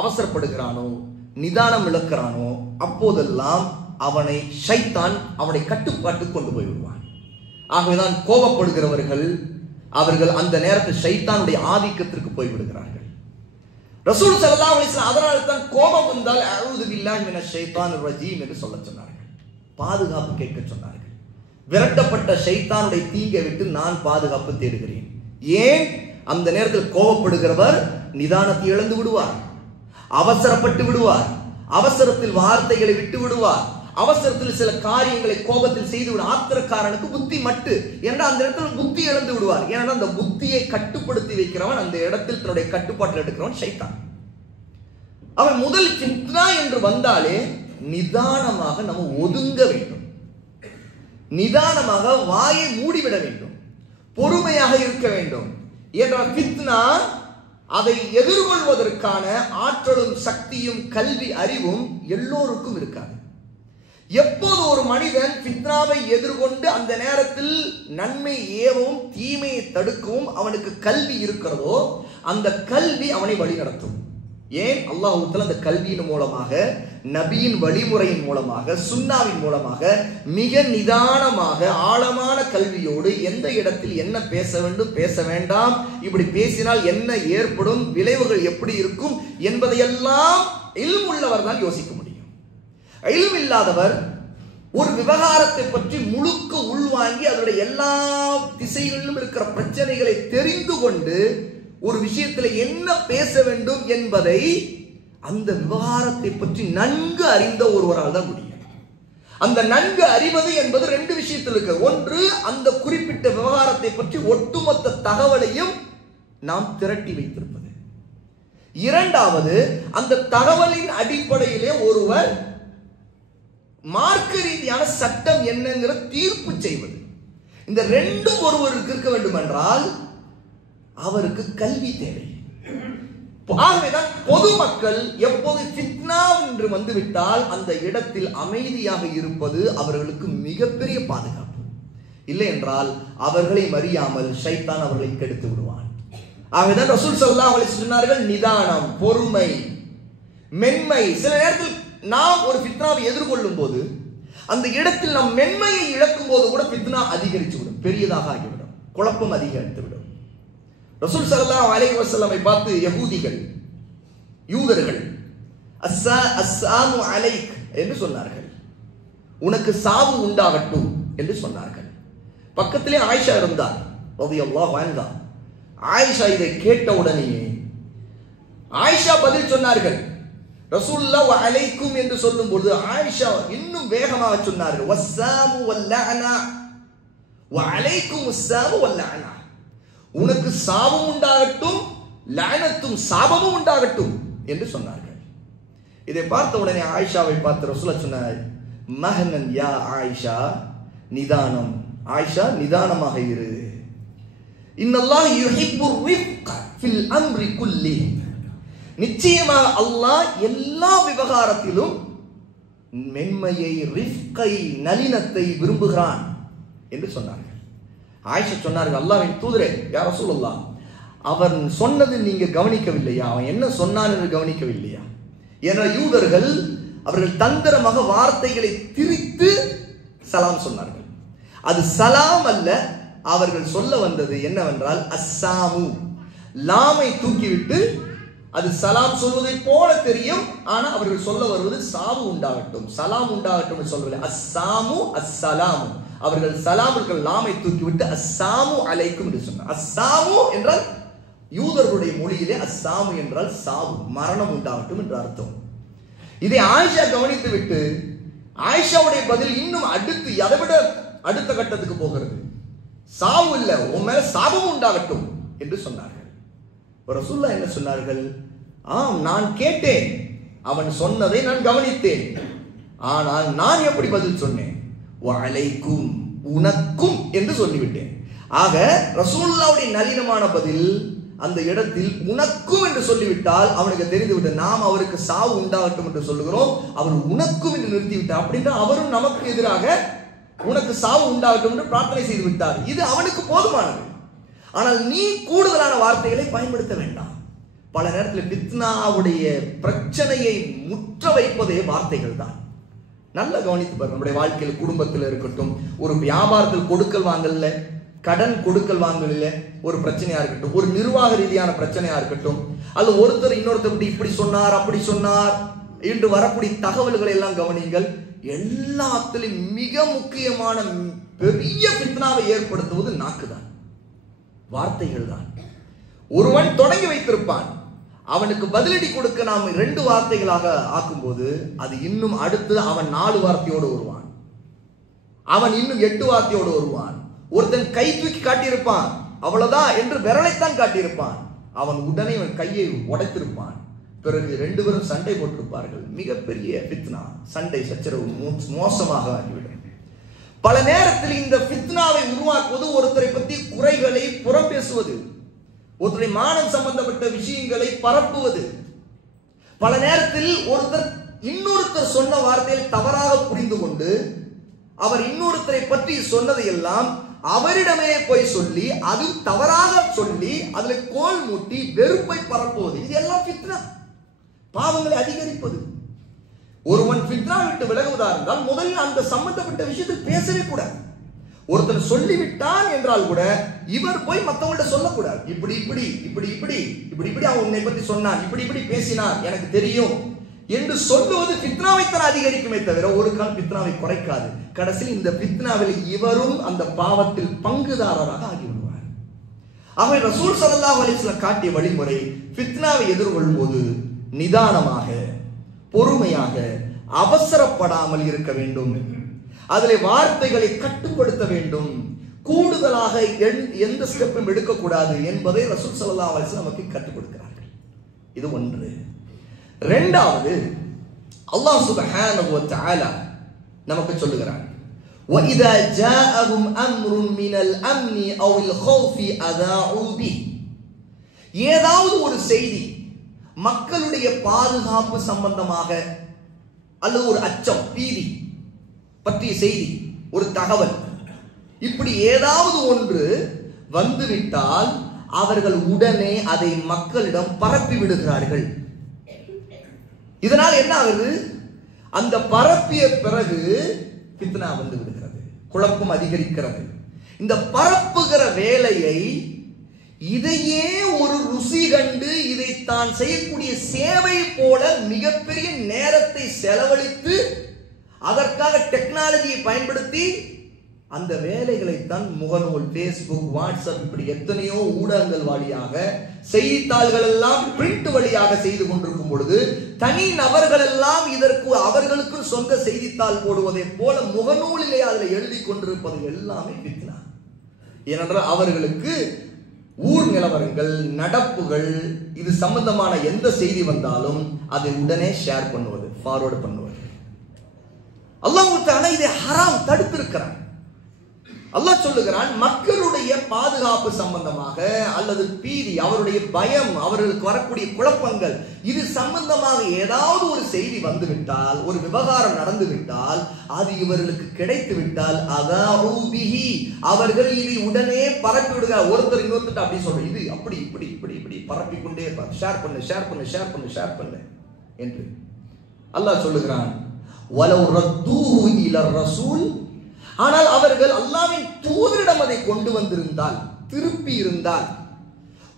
அவசரப்படுகிறானோ நிதானம் இழக்கிறானோ அப்போதெல்லாம் அவனை ஷைத்தான் அவனை கட்டுப்பாட்டுக்கு கொண்டு போய் விடுவான். ஆகவேதான் கோபப்படுகிறவர்கள் அவர்கள் அந்த நேரத்தில் ஷைத்தானுடைய ஆதிக்கத்திற்கு போய் விடுகிறார்கள். ரசூல் ஸல்லல்லாஹு அலைஹி வஸல்லம் அதனால தான் கோபம் வந்தால் அஊது பில்லாஹி மினஷ் ஷைத்தானிர் ரஜீம் என்று சொல்ல சொன்னார்கள். பாதுகாப்பு கேட்க சொன்னார்கள். விரட்டப்பட்ட ஷைத்தானுடைய தீங்கை விட்டு நான் பாதுகாப்பு தேடுகிறேன். ஏன்? அந்த நேரத்தில் கோபப்படுகிறவர் நிதானத்தை இழந்து விடுவார், அவசரப்பட்டு விடுவார், அவசரத்தில் வார்த்தைகளை விட்டு விடுவார், அவசரத்தில் சில காரியங்களை கோபத்தில் செய்து விட. ஆத்திரக்காரனுக்கு புத்தி மட்டு, ஏன்னா அந்த இடத்துல புத்தி இழந்து விடுவார். ஏன்னா அந்த புத்தியை கட்டுப்படுத்தி வைக்கிறவன், அந்த இடத்தில் தன்னுடைய கட்டுப்பாட்டில் எடுக்கிறவன் ஷைத்தான். அவன் முதல் ஃபித்னா என்று வந்தாலே நிதானமாக நம்ம ஒதுங்க வேண்டும், நிதானமாக வாயை மூடிவிட வேண்டும், பொறுமையாக இருக்க வேண்டும். என்றால் ஃபித்னா அதை எதிர்கொள்வதற்கான ஆற்றலும் சக்தியும் கல்வி அறிவும் எல்லோருக்கும் இருக்காது. எப்போது ஒரு மனிதன் ஃபித்னாவை எதிர்கொண்டு அந்த நேரத்தில் நன்மை ஏவவும் தீமையை தடுக்கவும் அவனுக்கு கல்வி இருக்கிறதோ அந்த கல்வி அவனை வழிநடத்தும். ஏன்? அல்லாஹ் அந்த கல்வியின் மூலமாக, நபியின் வழிமுறையின் மூலமாக, சுன்னாவின் மூலமாக மிக நிதானமாக ஆழமான கல்வியோடு எந்த இடத்தில் என்ன பேச வேண்டும் பேச வேண்டாம், இப்படி பேசினால் என்ன ஏற்படும், விளைவுகள் எப்படி இருக்கும் என்பதையெல்லாம் இல்ம் உள்ளவர் தான் யோசிக்க முடியும். இல்ம் இல்லாதவர் ஒரு விவகாரத்தை பற்றி முழுக்க உள்வாங்கி அதனுடைய எல்லா திசைகளிலும் இருக்கிற பிரச்சனைகளை தெரிந்து கொண்டு ஒரு விஷயத்தில் என்ன பேச வேண்டும் என்பதை அந்த விவகாரத்தை பற்றி நன்கு அறிந்த ஒருவரால் தான் முடியும். அந்த நன்கு அறிவது என்பது ரெண்டு விஷயத்தில் இருக்கு. ஒன்று, அந்த குறிப்பிட்ட விவகாரத்தை பற்றி ஒட்டுமொத்த தகவலையும் நாம் திரட்டி வைத்திருப்பது. இரண்டாவது, அந்த தகவலின் அடிப்படையிலே ஒருவர் மார்க்க ரீதியான சட்டம் என்னங்கிற தீர்ப்பு செய்வது. இந்த ரெண்டும் ஒருவருக்கு இருக்க வேண்டும் என்றால் அவருக்கு கல்வி தேவை. ஆகவேதான் பொதுமக்கள் எப்போது ஃபித்னா என்று வந்துவிட்டால் அந்த இடத்தில் அமைதியாக இருப்பது அவர்களுக்கு மிகப்பெரிய பாதுகாப்பு. இல்லை என்றால் அவர்களை அறியாமல் ஷைத்தான் அவர்களை கெடுத்து விடுவான். ஆகதான் ரசூல் ஸல்லல்லாஹு அலைஹி வஸல்லம் சொன்னார்கள், நிதானம், பொறுமை, மென்மை. சில நேரத்தில் நாம் ஒரு ஃபித்னாவை எதிர்கொள்ளும் போது அந்த இடத்தில் நாம் மென்மையை இழக்கும் போது கூட ஃபித்னா அதிகரித்து விடும், பெரியதாக ஆகிவிடும், குழப்பம் அதிகரித்து விடும். ரசூல் ஸல்லல்லாஹு அலைஹி வஸல்லமை பார்த்து யகூதிகள், யூதர்கள் அஸ்ஸாமு அலைக் என்று சொன்னார்கள், உனக்கு சாவு உண்டாகட்டும் என்று சொன்னார்கள். பக்கத்திலே ஆயிஷா இருந்தார் ரலியல்லாஹு அன்ஹா. ஆயிஷா இதை கேட்ட உடனேயே ஆயிஷா பதில் சொன்னார்கள். ரசூலுல்லாஹி அலைக்கும் என்று சொல்லும்போது ஆயிஷா இன்னும் வேகமாக சொன்னார்கள், வஸ்ஸாமு வல்லஅனா வஅலைக்கும் வஸ்ஸாமு வல்லஅனா, உனக்கு சாவும் உண்டாகட்டும், லஅனத்தும் சாபமும் உண்டாகட்டும் என்று சொன்னார்கள். இதை பார்த்த உடனே ஆயிஷாவை பார்த்து ரசூலுல்லாஹ் சொன்னார், மஹனன் யா ஆயிஷா, நிதானம் ஆயிஷா, நிதானமாக இரு. இன்னல்லாஹ் யுஹிப்புர் ரிஃப்க ஃபில் அம்ரி குல்லி, நிச்சயமாக அல்லாஹ் எல்லா விவகாரத்திலும் மென்மையை, ரிஃப்கை, நளினத்தை விரும்புகிறான் என்று சொன்னார்கள். ஆயிஷா சொன்னார்கள், அல்லாஹ்வின் தூதரே யா ரசூலுல்லாஹ், அவன் சொன்னது நீங்க கவனிக்கவில்லையா? அவன் என்ன சொன்னான் என்று கவனிக்கவில்லையா? என்ற யூதர்கள் அவர்கள் தந்திரமாக வார்த்தைகளை திரித்து சலாம் சொன்னார்கள். அது சலாம் அல்ல, அவர்கள் சொல்ல வந்தது என்னவென்றால் அஸ்ஸாமு, லாமை தூக்கிவிட்டு அது சலாம் சொல்வதை போல தெரியும், ஆனா அவர்கள் சொல்ல வருவது சாவு உண்டாகட்டும், சலாம் உண்டாகட்டும் சொல்லவில்லை. அஸ்ஸாமு அஸ்ஸலாமு, அவர்கள் சலாமுக்கு லாமை தூக்கிவிட்டு அஸ்ஸாமு அலைக்கும் என்று சொன்னார். அஸ்ஸாமு என்றால் யூதர்களுடைய மொழியிலே அஸ்ஸாமு என்றால் சாவு, மரணம் உண்டாகட்டும் என்று அர்த்தம். இதை ஆயிஷா கவனித்து விட்டு ஆயிஷாவுடைய பதில் இன்னும் அடுத்து அதைவிட அடுத்த கட்டத்துக்கு போகிறது. சாவு இல்ல, உன் மேல சாபம் உண்டாகட்டும் என்று சொன்னார்கள். ரசூலுல்லாஹ் என்ன சொன்னார்கள்? ஆம், நான் கேட்டேன், அவன் சொன்னதை நான் கவனித்தேன், ஆனால் நான் எப்படி பதில் சொன்னேன்? வஅலைக்கும், உனக்கும் என்று சொல்லிவிட்டேன். ஆக ரசூலுல்லாஹ்வுடைய நளினமான பதில் அந்த இடத்தில் உனக்கும் என்று சொல்லிவிட்டால் அவனுக்கு தெரிந்துவிட்டு நாம் அவருக்கு சாவு உண்டாகட்டும் என்று சொல்லுகிறோம், அவர் உனக்கும் என்று நிறுத்திவிட்டார். அப்படின்னா அவரும் நமக்கு எதிராக உனக்கு சாவு உண்டாகட்டும் என்று பிரார்த்தனை செய்து விட்டார். இது அவனுக்கு போதுமானது. ஆனால் நீ கூடுதலான வார்த்தைகளை பயன்படுத்த வேண்டாம். பல நேரத்தில் ஃபித்னாவுடைய பிரச்சனையை முற்ற வைப்பதே வார்த்தைகள் தான். நல்லா கவனித்து பாருங்க. நம்முடைய வாழ்க்கையில், குடும்பத்தில் இருக்கட்டும், ஒரு வியாபாரத்தில் கொடுக்கல் வாங்கல, கடன் கொடுக்கல் வாங்கல ஒரு பிரச்சனையா இருக்கட்டும், ஒரு நிர்வாக ரீதியான பிரச்சனையா இருக்கட்டும், அல்லது ஒருத்தர் இன்னொருத்தர் இப்படி சொன்னார் அப்படி சொன்னார் என்று வரக்கூடிய தகவல்களை எல்லாம் கவனிங்கள். எல்லாத்திலும் மிக முக்கியமான பெரிய ஃபித்னாவை ஏற்படுத்துவது நாக்கு தான், வார்த்தைகள் தான். ஒருவன் தொடங்கி வைத்திருப்பான், அவனுக்கு பதிலடி கொடுக்க நாம் 2 வார்த்தைகளாக ஆக்கும்போது அது இன்னும் அடுத்து அவன் 4 வார்த்தையோடு வருவான், அவன் இன்னும் 8 வார்த்தையோடு வருவான். ஒருத்தன் கை தூக்கி காட்டியிருப்பான், அவ்வளவுதான் என்று விரலைத்தான் காட்டியிருப்பான், அவன் உடனே அவன் கையை உடைத்திருப்பான். பிறகு 2 பேரும் சண்டை போட்டிருப்பார்கள். மிகப்பெரிய ஃபித்னா, சண்டை சச்சரவு மோசமாக ஆகிவிடும். பல நேரத்தில் இந்த ஃபித்னாவை உருவாக்குவது ஒருத்தரை பற்றி குறைகளை புறம் பேசுவது, ஒருத்தரை மானம் சம்பந்தப்பட்ட விஷயங்களை பரப்புவது. பல நேரத்தில் ஒருத்தர் இன்னொருத்தர் சொன்ன வார்த்தையில் தவறாக புரிந்து கொண்டு அவர் இன்னொருத்தரை பற்றி சொன்னதை எல்லாம் அவரிடமே போய் சொல்லி அது தவறாக சொல்லி அதுல கோல் மூட்டி வெறுப்பை பரப்புவது. இது எல்லாம் ஃபித்னா, பாவங்களை அதிகரிப்பது. ஒருவன் ஃபித்னா விட்டு விலகுவதா இருந்தால் முதலில் அந்த சம்பந்தப்பட்ட விஷயத்தில் பேசவே கூடாது. ஒருத்தர் சொல்லிவிட்டான் என்றால் கூட இவர் போய் மற்றவங்கள்ட்ட சொல்லக்கூடாது. இப்படி இப்படி இப்படி இப்படி இப்படி இப்படி அவன் உன்னை பற்றி சொன்னான், இப்படி இப்படி பேசினான், எனக்கு தெரியும் என்று சொல்லுவது ஃபித்னாவைத்தான் அதிகரிக்குமே தவிர ஒரு கால் ஃபித்னாவை குறைக்காது. கடைசியில் இந்த ஃபித்னாவில் இவரும் அந்த பாவத்தில் பங்குதாரராக ஆகிவிடுவார். ஆகவே ரசூல் ஸல்லல்லாஹு அலைஹி வஸல்லம் காட்டிய வழிமுறை, ஃபித்னாவை எதிர்கொள்ளும் போது நிதானமாக, பொறுமையாக, அவசரப்படாமல் இருக்க வேண்டும். அதிலே வார்த்தைகளை கட்டுப்படுத்த வேண்டும். கூடுதலாக எந்த ஸ்டெப்பும் எடுக்கக்கூடாது என்பதை ரசூல் ஸல்லல்லாஹு அலைஹி வஸல்லம் நமக்கு கற்றுக் கொடுக்கிறார்கள். இது ஒன்று. இரண்டாவது, அல்லாஹ் சுப்ஹானஹு வ தஆலா நமக்கு சொல்லுகிறார், وَإِذَا جَاءَهُمْ أَمْرٌ مِنَ الْأَمْنِ أَوِ الْخَوْفِ أَذَاعُوا بِهِ. ஏதாவது ஒரு செய்தி மக்களுடைய பாதுகாப்பு சம்பந்தமாக அல்லது ஒரு அச்சம், பீதி பற்றிய செய்தி, ஒரு தகவல், இப்படி ஏதாவது ஒன்று வந்துவிட்டால் அவர்கள் உடனே அதை மக்களிடம் பரப்பி விடுகிறார்கள். இதனால் என்ன ஆகுது? அந்த பரப்பிய பிறகு ஃபித்னா வந்து விடுகிறது, குழப்பம் அதிகரிக்கிறது. இந்த பரப்புகிற வேலையை இதையே ஒரு ருசி கண்டு இதை தான் செய்யக்கூடிய சேவை போல மிகப்பெரிய நேரத்தை செலவழித்து அதற்காக டெக்னாலஜியை பயன்படுத்தி அந்த வேலைகளைத்தான் முகநூல், பேஸ்புக், வாட்ஸ்அப் இப்படி எத்தனையோ ஊடகங்கள் வழியாக, செய்தித்தாள்கள் எல்லாம் பிரிண்ட் வழியாக செய்து கொண்டிருக்கும் பொழுது தனி நபர்கள் எல்லாம் இதற்கு அவர்களுக்கு சொந்த செய்தித்தாள் போடுவதை போல முகநூலிலே அதில் எழுதி கொண்டிருப்பது எல்லாமே ஃபித்னா. ஏனென்றால் அவர்களுக்கு ஊர் நிலவரங்கள், நடப்புகள், இது சம்பந்தமான எந்த செய்தி வந்தாலும் அதை உடனே ஷேர் பண்ணுவது, ஃபார்வர்ட் பண்ணுவது. அல்லாஹ் தஆலா இதை ஹராம் தடுத்திருக்கிறான். அல்லாஹ் சொல்லுகிறான், மக்களுடைய பாதுகாப்பு சம்பந்தமாக அல்லது பீதி, அவருடைய பயம், அவர்களுக்கு வரக்கூடிய குழப்பங்கள், இது சம்பந்தமாக ஏதாவது ஒரு செய்தி வந்துவிட்டால், ஒரு விவகாரம் நடந்து விட்டால், அது இவர்களுக்கு கிடைத்து விட்டால் அவர்கள் இதை உடனே பரப்பி விடுகிறார். ஒருத்தர் இன்னொருத்தர் அப்படி சொல்ற, இது அப்படி இப்படி இப்படி இப்படி பரப்பி கொண்டே இருப்பார். ஷேர் பண்ணு ஷேர் பண்ணு ஷேர் பண்ணு ஷேர் பண்ணு என்று அல்லாஹ் சொல்லுகிறான். வலவ் ரத்தூஹு இலர் ரசூல், ஆனால் அவர்கள் அல்லாஹ்வின் தூதரிடம் அதை கொண்டு வந்திருந்தால், திருப்பி இருந்தால்,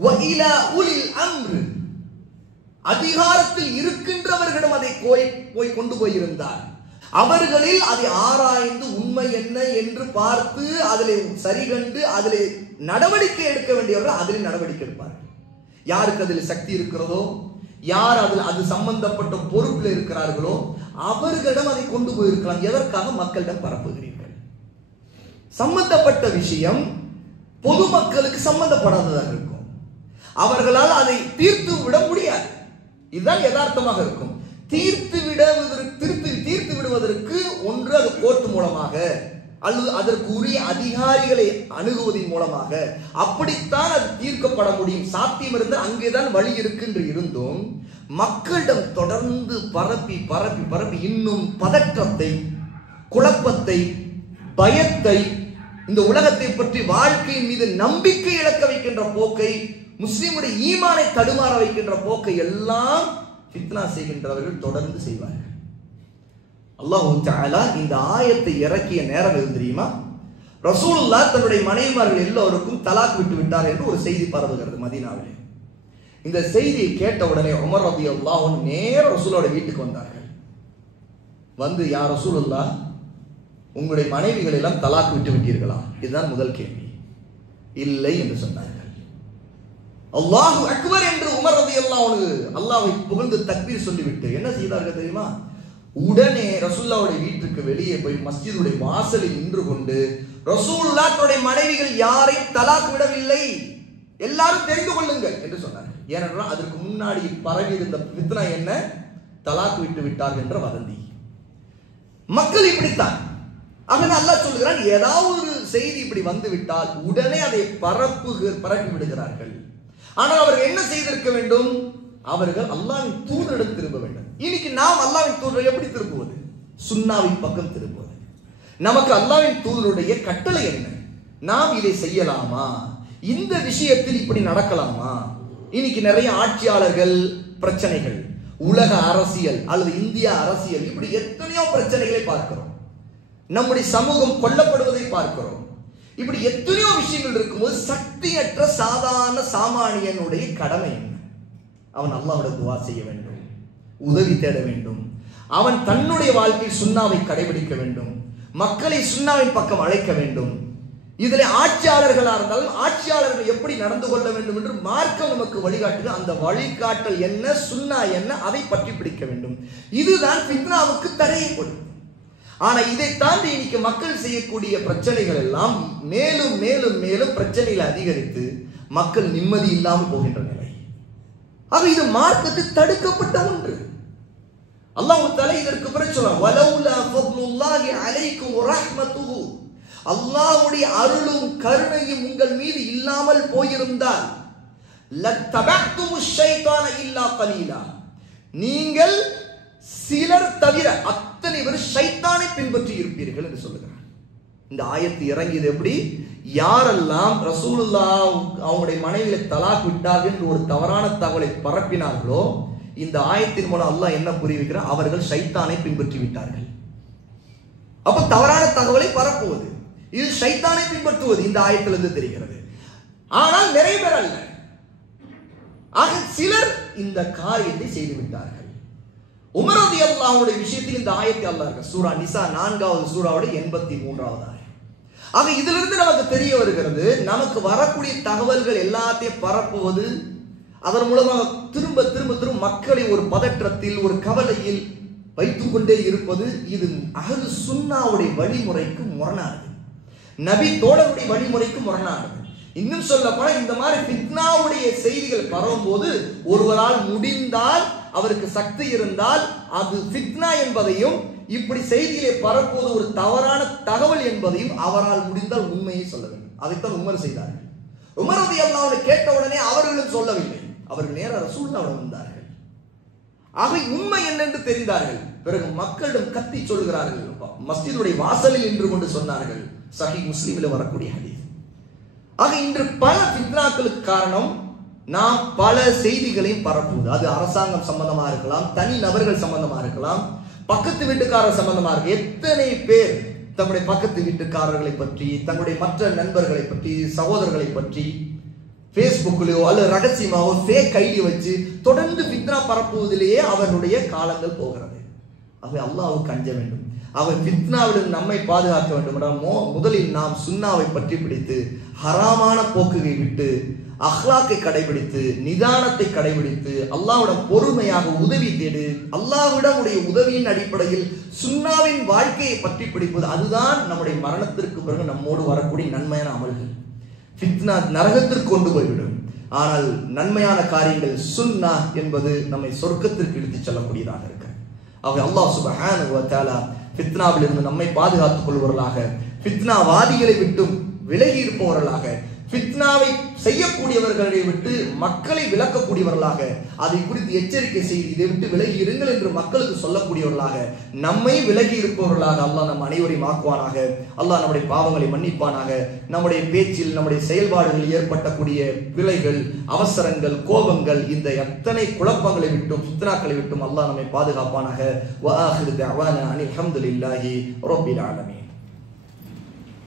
வஇலா உலில் அம்ர், அதிகாரத்தில் இருக்கின்றவர்களிடம் அதை போய் கொண்டு போயிருந்தால், அவர்களில் அதை ஆராய்ந்து உண்மை என்ன என்று பார்த்து அதிலே சரி கண்டு அதிலே நடவடிக்கை எடுக்க வேண்டியவர்கள் அதிலே நடவடிக்கை எடுப்பார்கள். யாருக்கு அதில் சக்தி இருக்கிறதோ, யார் அதில் அது சம்பந்தப்பட்ட பொறுப்பில் இருக்கிறார்களோ அவர்களிடம் அதை கொண்டு போயிருக்கலாம். எதற்காக? மக்களிடம் பரப்புகிறீர்கள். சம்பந்தப்பட்ட விஷயம் பொதுமக்களுக்கு சம்பந்தப்படாததாக இருக்கும், அவர்களால் அதை தீர்த்து விட முடியாது. இதுதான் யதார்த்தமாக இருக்கும். தீர்த்து விடுவதற்கு ஒன்று அது கோர்ட் மூலமாக அல்லது அதற்கு உரிய அதிகாரிகளை அணுகுவதன் மூலமாக அப்படித்தான் அது தீர்க்கப்பட முடியும். சாத்தியம் இருந்தால் அங்கேதான் வழி இருக்கு இருந்தும் மக்களிடம் தொடர்ந்து பரப்பி பரப்பி பரப்பி இன்னும் பதற்றத்தை, குழப்பத்தை, பயத்தை, இந்த உலகத்தை பற்றி வாழ்க்கையின் மீது நம்பிக்கை இழக்க வைக்கின்ற போக்கை, முஸ்லிமுடைய ஈமானை தடுமாற வைக்கின்ற போக்கை எல்லாம் ஃபித்னா செய்கின்றவர்கள் தொடர்ந்து செய்வார்கள். அல்லாஹ் தஆலா இந்த ஆயத்தை இறக்கிய நேரம் எது தெரியுமா? ரசூலுல்லாஹ் தன்னுடைய மனைவிமார்கள் எல்லோருக்கும் தலாக் விட்டு விட்டார் என்று ஒரு செய்தி பரவுகிறது மதீனாவிலே. இந்த செய்தியை கேட்ட உடனே உமர் ரலியல்லாஹு அன்ஹு நேர ரசூலோட வீட்டுக்கு வந்தார்கள். வந்து, யா ரசூலுல்லாஹ், உங்களுடைய மனைவிகள் எல்லாம் தலாக் விட்டு விட்டீர்களா? இதுதான் முதல் கேள்வி. இல்லை என்று சொன்னார்கள். அல்லாஹு அக்பர் என்று உமர் ரலியல்லாஹு அன்ஹு அல்லாஹ்வை புகழ்ந்து தக்பீர் சொல்லிவிட்டு என்ன செய்தார்கள் தெரியுமா? உடனே ரசூலுல்லாஹ்வுடைய வீட்டுக்கு வெளியே போய் மஸ்ஜிதுடைய வாசலில் நின்று கொண்டு, ரசூலுல்லாஹ் தன்னுடைய மனைவிகள் யாரையும் தலாக் விடவில்லை, எல்லாரும் தெரிந்து கொள்ளுங்கள் என்று சொன்னார்கள். ஏனென்றால் அதற்கு முன்னாடி பரவி இருந்த ஃபித்னா என்ன? தலாக் விட்டு விட்டார்கள் என்ற வதந்தி. மக்கள் இப்படித்தான். ஆக அல்லாஹ் சொல்லுகிறான், ஏதாவது ஒரு செய்தி இப்படி வந்து விட்டால் உடனே அதை பரப்பி விடுகிறார்கள். ஆனால் அவர்கள் என்ன செய்திருக்க வேண்டும்? அவர்கள் அல்லாஹ்வின் தூதரிடம் திரும்ப வேண்டும். இன்னைக்கு நாம் அல்லாஹ்வின் தூதரை எப்படி திருப்புவது? சுன்னாவின் பக்கம் திருப்புவது. நமக்கு அல்லாஹ்வின் தூதருடைய கட்டளை என்ன? நாம் இதை செய்யலாமா? இந்த விஷயத்தில் இப்படி நடக்கலாமா? இன்னைக்கு நிறைய ஆட்சியாளர்கள் பிரச்சனைகள், உலக அரசியல் அல்லது இந்தியா அரசியல், இப்படி எத்தனையோ பிரச்சனைகளை பார்க்கிறோம். நம்முடைய சமூகம் கொல்லப்படுவதை பார்க்கிறோம். இப்படி எத்தனையோ விஷயங்கள் இருக்கும்போது சக்தியற்ற சாதாரண சாமானியனுடைய கடமை என்ன? அவன் அல்லாஹ்விடம் துஆ செய்ய வேண்டும், உதவி தேட வேண்டும். அவன் தன்னுடைய வாழ்க்கையில் சுன்னாவை கடைபிடிக்க வேண்டும், மக்களை சுன்னாவின் பக்கம் அழைக்க வேண்டும். இதில் ஆட்சியாளர்களாக இருந்தாலும் ஆட்சியாளர்கள் எப்படி நடந்து கொள்ள வேண்டும் என்று மார்க்கம் நமக்கு வழிகாட்டுது. அந்த வழிகாட்டல் என்ன, சுன்னா என்ன, அதை பற்றி பிடிக்க வேண்டும். இதுதான் ஃபித்னாவுக்கு தடையை கொடுக்கும். ஆனா இதை தாண்டி இன்னைக்கு மக்கள் செய்யக்கூடிய பிரச்சனைகள் எல்லாம் மேலும் மேலும் மேலும் பிரச்சனைகளை அதிகரித்து மக்கள் நிம்மதி இல்லாமல் போகின்ற நிலை. ஆக இது மார்க்கத்தில் தடுக்கப்பட்ட ஒன்று. அல்லாஹ் தஆலா இதற்கு பிறகு சொல்றான், வலௌலா ஃபத்லுல்லாஹி அலைக்கும் வரஹ்மத்துஹு, அல்லாஹ்வுடைய அருளும் கருணையும் உங்கள் மீது இல்லாமல் போயிருந்தால் லத்தபஅத்துமுஷ் ஷைத்தான இல்லா கலீலா, நீங்கள் சிலர் தவிர அத்தனை பேர் ஷைத்தானை பின்பற்றி இருப்பீர்கள் என்று சொல்லுகிறார். இந்த ஆயத்து இறங்கியது எப்படி? யாரெல்லாம் ரசூலுல்லாஹ் அவங்களுடைய மனைவியை தலாக் விட்டார்கள் என்று ஒரு தவறான தகவலை பரப்பினார்களோ இந்த ஆயத்தின் மூலம் அல்லாஹ் என்ன புரிய வைக்கிறார்? அவர்கள் ஷைத்தானை பின்பற்றி விட்டார்கள். அப்ப தவறான தகவலை பரப்புவது இது ஷைத்தானை பின்பற்றுவது இந்த ஆயத்திலிருந்து தெரிகிறது. ஆனால் நிறைய பேர் அல்ல. ஆக சிலர் இந்த காரியத்தை செய்து விட்டார்கள். உமர் ரலியல்லாஹு அன்ஹுடைய விஷயத்தில் இந்த ஆயத்தை அல்லாஹ் சூரா நிசா 4வது சூராவுடைய 83வது ஆயத். ஆக இதிலிருந்து நமக்கு தெரிய வருகிறது, நமக்கு வரக்கூடிய தகவல்கள் எல்லாத்தையும் பரப்புவது, அதன் மூலமாக திரும்ப திரும்ப திரும்ப மக்களை ஒரு பதற்றத்தில் ஒரு கவலையில் வைத்துக் கொண்டே இருப்பது இது அஹ்லு சுன்னாவுடைய வழிமுறைக்கு முரணானது, நபி தோழருடைய வழிமுறைக்கு முரணானது. இன்னும் சொல்ல போனா இந்த மாதிரி ஃபித்னாவுடைய செய்திகள் பரவும் போது ஒருவரால் முடிந்தால், அவருக்கு சக்தி இருந்தால் அது ஃபித்னா என்பதையும் இப்படி செய்திகளை பரப்புவது ஒரு தவறான தகவல் என்பதையும் அவரால் முடிந்தால் உண்மையை சொல்ல வேண்டும். அதைத்தான் உமர் செய்தார்கள். உமர் ரலியல்லாஹு அன்ஹு கேட்ட உடனே அவர்களும் சொல்லவில்லை, அவர்கள் நேரா ரசூலுல்லாஹ்விடம் வந்தார்கள். ஆக உண்மை என்னென்று தெரிந்தார்கள். பிறகு மக்களிடம் கத்தி சொல்கிறார்கள். மஸ்ஜிதுடைய வாசலில் நின்று கொண்டு சொன்னார்கள். சஹீஹ் முஸ்லிமில் வரக்கூடிய ஹதீஸ். ஆக இன்று பல ஃபித்னாக்களுக்கு காரணம் நாம் பல செய்திகளையும் பரப்புவது. அது அரசாங்கம் சம்பந்தமா இருக்கலாம், தனி நபர்கள் சம்பந்தமா இருக்கலாம், பக்கத்து வீட்டுக்காரர் சம்பந்தமா இருக்கு. எத்தனை பேர் தங்களுடைய பக்கத்து வீட்டுக்காரர்களை பற்றி, தங்களுடைய மற்ற நண்பர்களை பற்றி, சகோதரர்களை பற்றி பேஸ்புக்லயோ அல்லது ரகசியமாவோ ஃபேக் ஐடி வச்சு தொடர்ந்து ஃபித்னா பரப்புவதிலேயே அவர்களுடைய காலங்கள் போகிறது. அவை அல்லாஹ்வுக்கு அஞ்ச வேண்டும். அவர் ஃபித்னாவிலிருந்து நம்மை பாதுகாக்க வேண்டும். முதலில் நாம் சுன்னாவை பற்றி பிடித்து ஹராமான போக்குகளை விட்டு அஹ்லாக்கை கடைபிடித்து நிதானத்தை கடைபிடித்து அல்லாஹ்விடம் பொறுமையாக உதவி தேடு. அல்லாஹ்விடம் உடைய உதவியின் அடிப்படையில் சுன்னாவின் வாழ்க்கையை பற்றி பிடிப்பது, அதுதான் நம்முடைய மரணத்திற்கு பிறகு நம்மோடு வரக்கூடிய நன்மையான அமல்கள். ஃபித்னா நரகத்திற்கு கொண்டு போய்விடும். ஆனால் நன்மையான காரியங்கள் சுன்னா என்பது நம்மை சொர்க்கத்திற்கு இழுத்துச் செல்லக்கூடியதாக இருக்கு. ஆகவே அல்லாஹ் சுப்ஹானஹு வ தஆலா ஃபித்னாவில் இருந்து நம்மை பாதுகாத்துக் கொள்வர்களாக, ஃபித்னாவாதிகளை விட்டும் விலகி இருப்பவர்களாக, ஃபித்னாவை செய்யக்கூடியவர்களை விட்டு மக்களை விளக்கக்கூடியவர்களாக, அதை குறித்து எச்சரிக்கை செய்து இதை விட்டு விலகி இருங்கள் என்று மக்களுக்கு சொல்லக்கூடியவர்களாக, நம்மை விலகி இருப்பவர்களாக அல்லாஹ் நம் அனைவரையும் ஆக்குவானாக. அல்லாஹ் நம்முடைய பாவங்களை மன்னிப்பானாக. நம்முடைய பேச்சில் நம்முடைய செயல்பாடுகளில் ஏற்பட்டக்கூடிய பிழைகள், அவசரங்கள், கோபங்கள், இந்த எத்தனை குழப்பங்களை விட்டும் ஃபித்னாக்களை விட்டும் அல்லாஹ் நம்மை பாதுகாப்பானாக. வ ஆகிரு தஅவானா அனில் ஹம்துலில்லாஹி ரப்பில் ஆலமீன்.